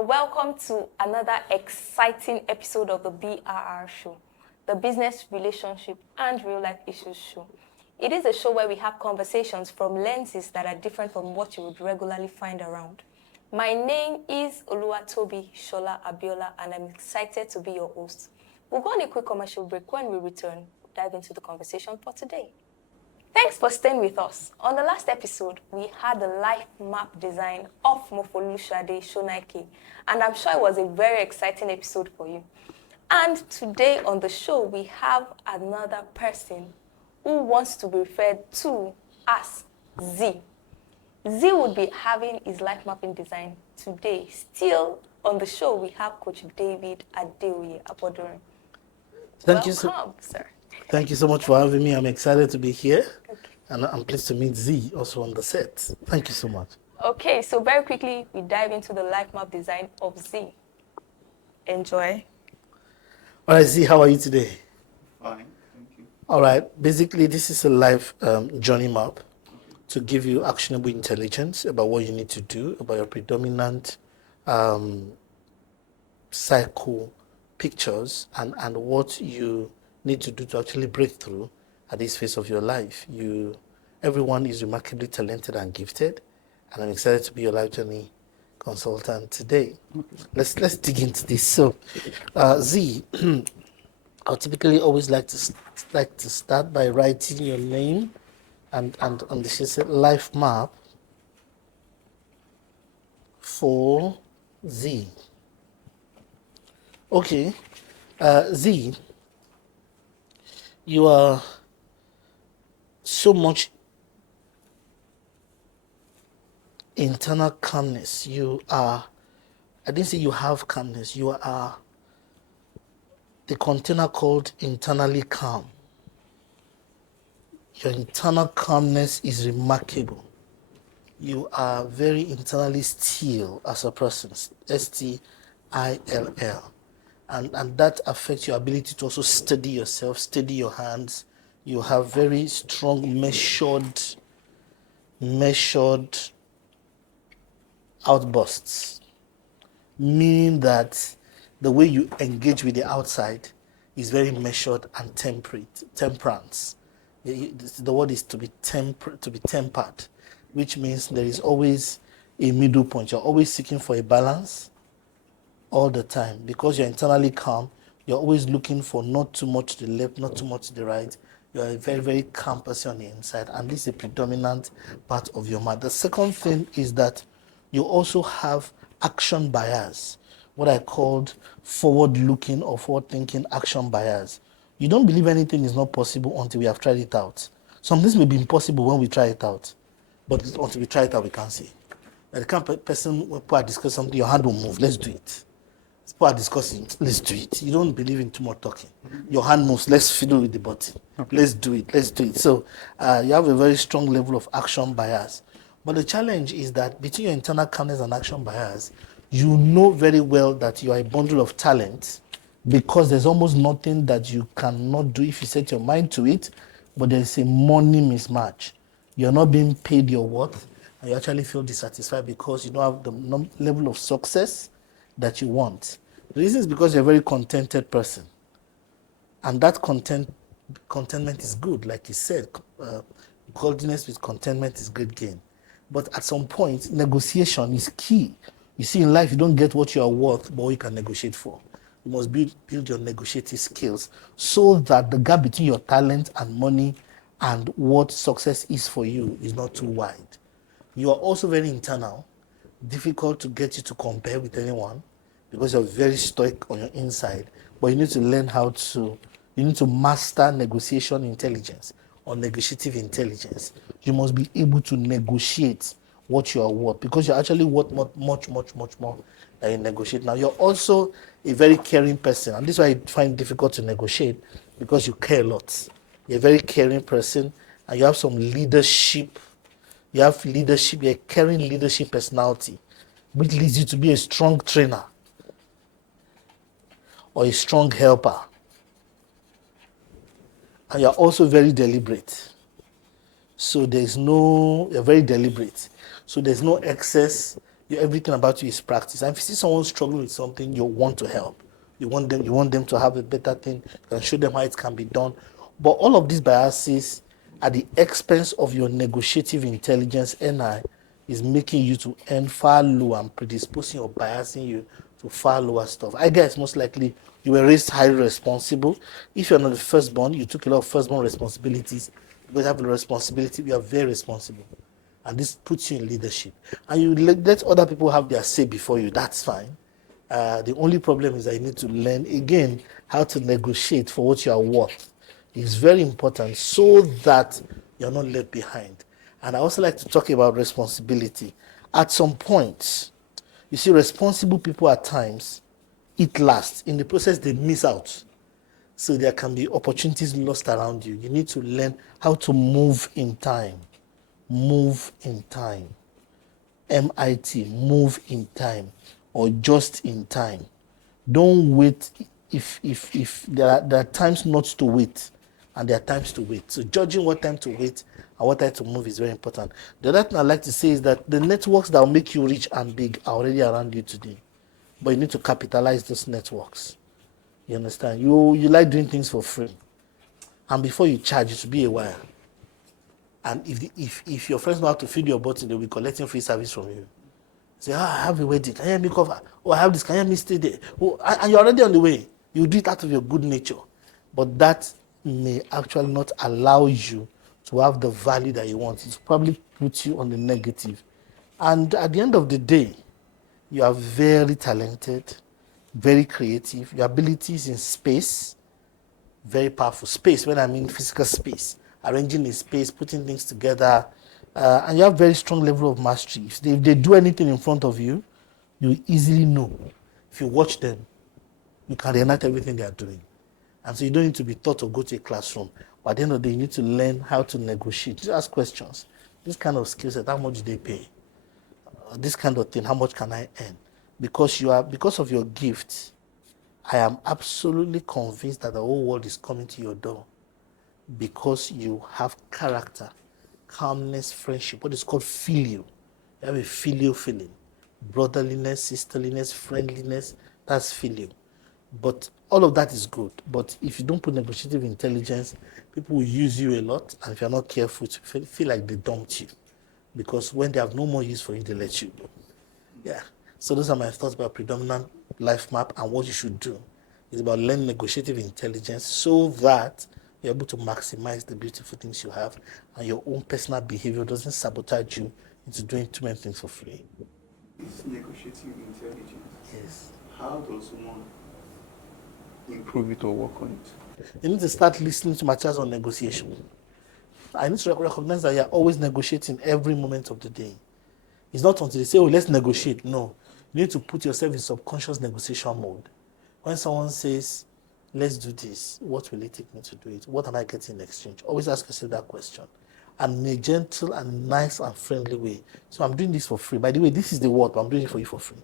Welcome to another exciting episode of the BRR show, the Business, Relationship, and Real Life Issues show. It is a show where we have conversations from lenses that are different from what you would regularly find around. My name is Oluwatobi Sola-Abiola, and I'm excited to be your host. We'll go on a quick commercial break. When we return, we'll dive into the conversation for today. Thanks for staying with us. On the last episode, we had the life map design of Oluwatobi Sola-Abiola, and I'm sure it was a very exciting episode for you. And today on the show, we have another person who wants to be referred to as Z. Z would be having his life mapping design today. Still on the show, we have Coach David Adeoye Abodorin. Welcome, sir. Thank you so much for having me. I'm excited to be here. Okay. And I'm pleased to meet Z also on the set. Thank you so much. Okay, so very quickly, we dive into the life map design of Z. Enjoy. All right, Z, how are you today? Fine, thank you. All right, basically, this is a life journey map to give you actionable intelligence about what you need to do, about your predominant cycle pictures, and what you need to do to actually break through at this phase of your life. Everyone is remarkably talented and gifted, and I'm excited to be your life journey consultant today. Let's dig into this. So, Z, I typically always like to start by writing your name and on this life map for Z. Okay, Z, you are so much internal calmness. I didn't say you have calmness. You are the container called internally calm. Your internal calmness is remarkable. You are very internally still as a person, still. And that affects your ability to also steady yourself, steady your hands. You have very strong, measured outbursts, meaning that the way you engage with the outside is very measured and temperance. The word is to be tempered, which means there is always a middle point. You're always seeking for a balance all the time. Because you're internally calm, you're always looking for not too much to the left, not too much to the right. You're a very, very calm person on the inside, and this is a predominant part of your mind. The second thing is that you also have action bias, what I called forward-looking or forward-thinking action bias. You don't believe anything is not possible until we have tried it out. Some things may be impossible when we try it out, but until we try it out, we can't see. Like the kind of person when people are discussing something, your hand will move, let's do it. People are discussing, let's do it. You don't believe in too much talking. Your hand moves, let's fiddle with the button. Okay. Let's do it. So you have a very strong level of action bias. But the challenge is that between your internal calmness and action bias, you know very well that you are a bundle of talent, because there's almost nothing that you cannot do if you set your mind to it, but there's a money mismatch. You're not being paid your worth, and you actually feel dissatisfied because you don't have the level of success that you want. The reason is because you're a very contented person. And that contentment is good. Like you said, godliness with contentment is great gain. But at some point, negotiation is key. You see, in life, you don't get what you are worth, but what you can negotiate for. You must build your negotiating skills so that the gap between your talent and money and what success is for you is not too wide. You are also very internal, difficult to get you to compare with anyone because you're very stoic on your inside. But you need to learn you need to master negotiation intelligence or negotiative intelligence. You must be able to negotiate what you are worth, because you're actually worth much more than you negotiate. Now, you're also a very caring person, and this is why I find it difficult to negotiate, because you care a lot. You're a very caring person, and you have some leadership. You're a caring leadership personality, which leads you to be a strong trainer or a strong helper. And you're also very deliberate. So you're very deliberate. So there's no excess everything about you is practice. And if you see someone struggling with something, you want to help. You want them to have a better thing. You can show them how it can be done. But all of these biases at the expense of your negotiative intelligence, NI, is making you to earn far lower and predisposing or biasing you to far lower stuff. I guess most likely you were raised highly responsible. If you're not the firstborn, you took a lot of firstborn responsibilities. Because you have the responsibility, you are very responsible. And this puts you in leadership. And you let other people have their say before you. That's fine. The only problem is that you need to learn, again, how to negotiate for what you are worth. It's very important so that you're not left behind. And I also like to talk about responsibility. At some point, you see, responsible people at times eat last. In the process, they miss out. So there can be opportunities lost around you. You need to learn how to move in time. Move in time. MIT, move in time, or just in time. Don't wait. If there are times not to wait, and there are times to wait. So judging what time to wait and what time to move is very important. The other thing I'd like to say is that the networks that will make you rich and big are already around you today. But you need to capitalize those networks. You understand? You like doing things for free. And before you charge, it should be a while. And if your friends know how to feed your button, they'll be collecting free service from you. Say, I have a wedding. Can you help me cover? Oh, I have this. Can you help me stay there? Oh, and you're already on the way. You do it out of your good nature. But that may actually not allow you to have the value that you want. It probably puts you on the negative. And at the end of the day, you are very talented, very creative. Your abilities in space, very powerful. Space, when I mean physical space, arranging a space, putting things together, and you have very strong level of mastery. If they do anything in front of you, you easily know. If you watch them, you can reenact everything they are doing. And so you don't need to be taught to go to a classroom. But at the end of the day, you need to learn how to negotiate. Just ask questions. This kind of skill set, how much do they pay? This kind of thing, how much can I earn? Because of your gift, I am absolutely convinced that the whole world is coming to your door because you have character, calmness, friendship, what is called filial. You have a filial feeling. Brotherliness, sisterliness, friendliness, that's filial. But all of that is good. But if you don't put negotiative intelligence, people will use you a lot, and if you're not careful, to feel like they dumped you. Because when they have no more use for you, they let you go. Yeah. So those are my thoughts about predominant life map and what you should do. It's about learning negotiative intelligence so that you're able to maximize the beautiful things you have and your own personal behavior doesn't sabotage you into doing too many things for free. This negotiative intelligence, Yes. how does one improve it or work on it? You need to start listening to materials on negotiation. I need to recognize that you're always negotiating every moment of the day. It's not until they say, oh, let's negotiate. No. You need to put yourself in subconscious negotiation mode. When someone says, let's do this, what will it take me to do it? What am I getting in exchange? Always ask yourself that question. And in a gentle and nice and friendly way. So I'm doing this for free. By the way, this is the word, but I'm doing it for you for free.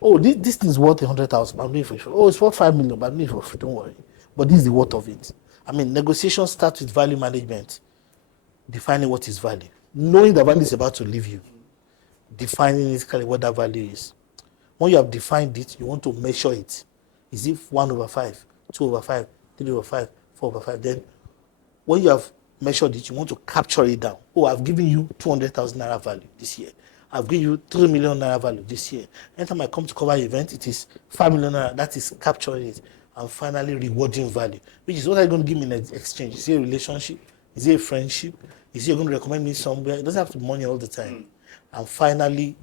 Oh, this thing is worth 100,000, but I'm doing it for you. Oh, it's worth 5 million, but I'm doing it for free. Don't worry. But this is the worth of it. I mean, negotiation starts with value management. Defining what is value. Knowing the value is about to leave you. Defining basically what that value is. When you have defined it, you want to measure it. Is it 1/5, 2/5, 3/5, 4/5? Then when you have measured it, you want to capture it down. Oh, I've given you 200,000 naira value this year. I've given you 3 million naira value this year. Anytime I come to cover an event, it is 5 million naira. That is capturing it. And finally rewarding value, which is what are you going to give me in exchange? Is it a relationship? Is it a friendship? Is it you're going to recommend me somewhere? It doesn't have to be money all the time. And finally,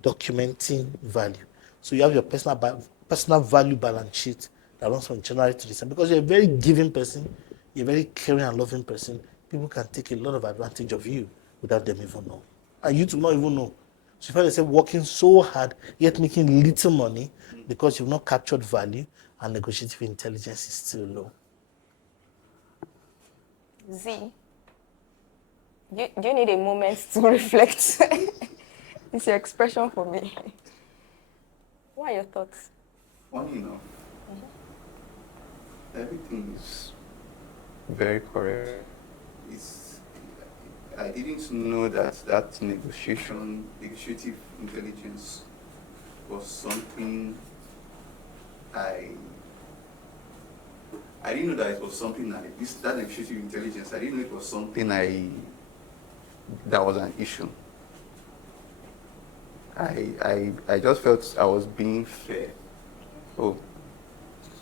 documenting value. So you have your personal value balance sheet that runs from January to December. Because you're a very giving person, you're a very caring and loving person, people can take a lot of advantage of you without them even know. And you do not even know. So you find yourself working so hard, yet making little money because you've not captured value and negotiative intelligence is still low. Z, do you need a moment to reflect? It's your expression for me. What are your thoughts? Funny enough, everything is very correct. I didn't know that negotiative intelligence was something I didn't know that it was something that negotiative intelligence, I didn't know it was something that was an issue. I just felt I was being fair. Oh,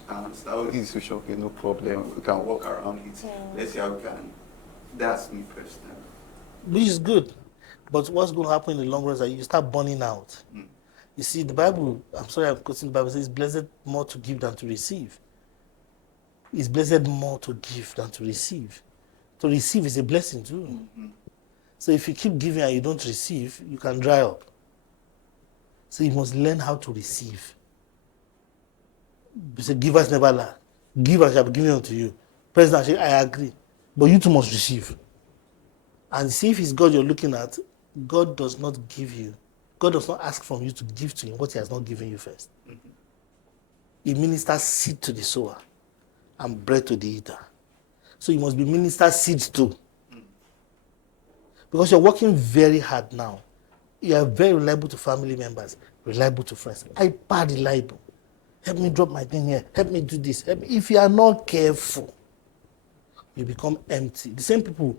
and that is social, okay, no problem. We can work around it. Let's see how we can. That's me personally. Which is good. But what's going to happen in the long run is that you start burning out. You see, the Bible, I'm sorry I'm quoting the Bible, says, blessed more to give than to receive. It's blessed more to give than to receive. To receive is a blessing too. So if you keep giving and you don't receive, you can dry up. So you must learn how to receive. You say, givers never lack. Give and shall be given unto you. President, I agree. But you too must receive. And see, if it's God you're looking at, God does not give you. God does not ask from you to give to him what he has not given you first. He ministers seed to the sower and bread to the eater. So you must be minister seed too. Because you're working very hard now. You are very reliable to family members, reliable to friends. Hyper reliable. Help me drop my thing here. Help me do this. If you are not careful, you become empty. The same people,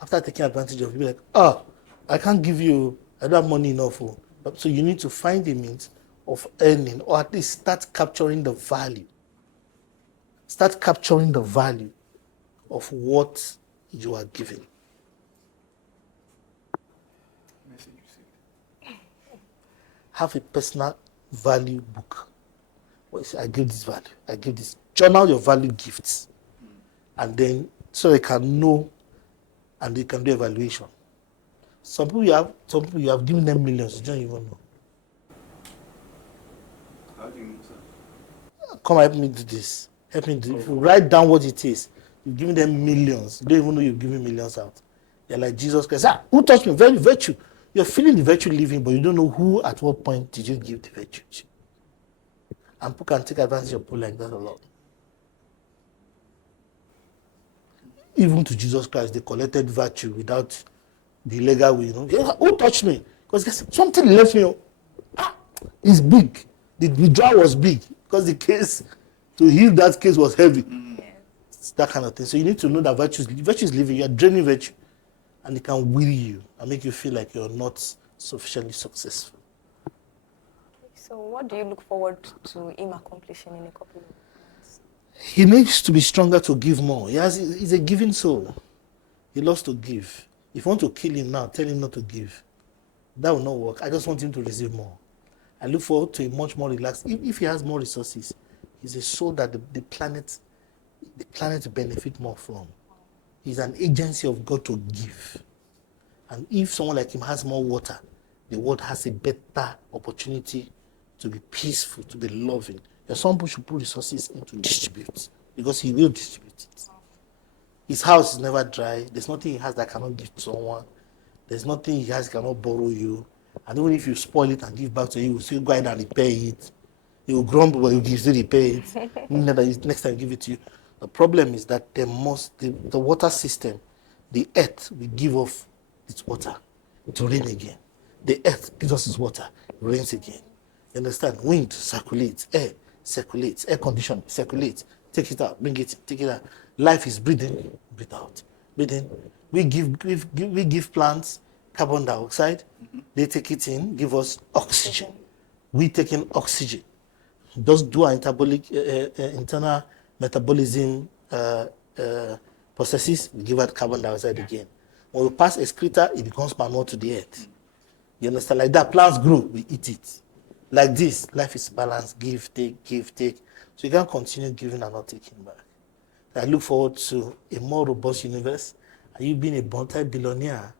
after taking advantage of you, be like, I can't give you, I don't have money enough. So you need to find a means of earning, or at least start capturing the value. Start capturing the value of what you are giving. Have a personal value book. I give this value. I give this. Journal your value gifts. And then, so they can know and they can do evaluation. Some people you have given them millions, you don't even know. How do you mean, sir? Come help me do this. Help me do. If you write down what it is, you're giving them millions. You don't even know you're giving millions out. You're like Jesus Christ. Who touched me? Virtue. You're feeling the virtue living, but you don't know who at what point did you give the virtue to. And people can take advantage of people like that a lot. Even to Jesus Christ, they collected virtue without the legal way. Who touched me? Because something left me. It's big. The withdrawal was big because the case, to heal that case was heavy. It's that kind of thing. So you need to know that virtue is living. You are draining virtue. And it can weary you and make you feel like you're not sufficiently successful. So what do you look forward to him accomplishing in a couple of months? He needs to be stronger to give more. He's a giving soul. He loves to give. If you want to kill him now, tell him not to give. That will not work. I just want him to receive more. I look forward to a much more relaxed. If he has more resources, he's a soul that the planet benefit more from. He's an agency of God to give. And if someone like him has more water, the world has a better opportunity to be peaceful, to be loving. Some people should put resources into distribute, because he will distribute it. His house is never dry. There's nothing he has that cannot give to someone. There's nothing he has that cannot borrow you. And even if you spoil it and give back to you, he will still go ahead and repair it. He will grumble, but he will still repair it. Next time give it to you. The problem is that the water system, the earth will give off its water to rain again. The earth gives us its water, rains again. You understand? Wind circulates, air circulates, air condition circulates. Take it out, bring it, take it out. Life is breathing, breathe out. Breathing. We give plants carbon dioxide. They take it in, give us oxygen. We take in oxygen. Just do our internal metabolism processes, we give out carbon dioxide again. When we pass excreta, it becomes manure to the earth. You understand? Like that, plants grow, we eat it. Like this, life is balanced, give, take. So you can't continue giving and not taking back. I look forward to a more robust universe, and you being a multi-billionaire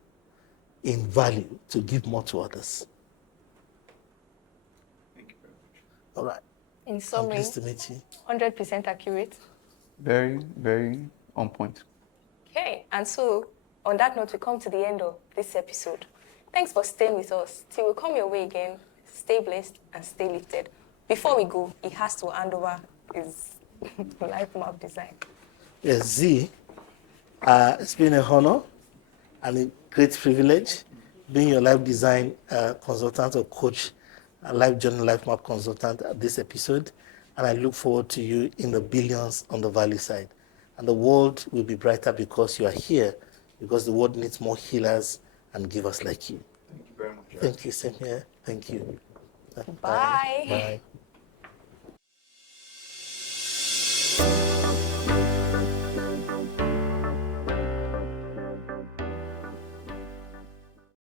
in value to give more to others. Thank you very much. All right. In I'm summary, pleased to meet you. 100% accurate. Very, very on point. Okay, and so on that note, we come to the end of this episode. Thanks for staying with us. Till we come your way again, stay blessed and stay lifted. Before we go, he has to hand over his life map design. Yes, Z, it's been a honor, and a great privilege being your life design consultant or coach, a life journey, life map consultant at this episode. And I look forward to you in the billions on the value side. And the world will be brighter because you are here, because the world needs more healers and givers like you. Thank you very much. Thank you, same here. Thank you. Bye. Bye.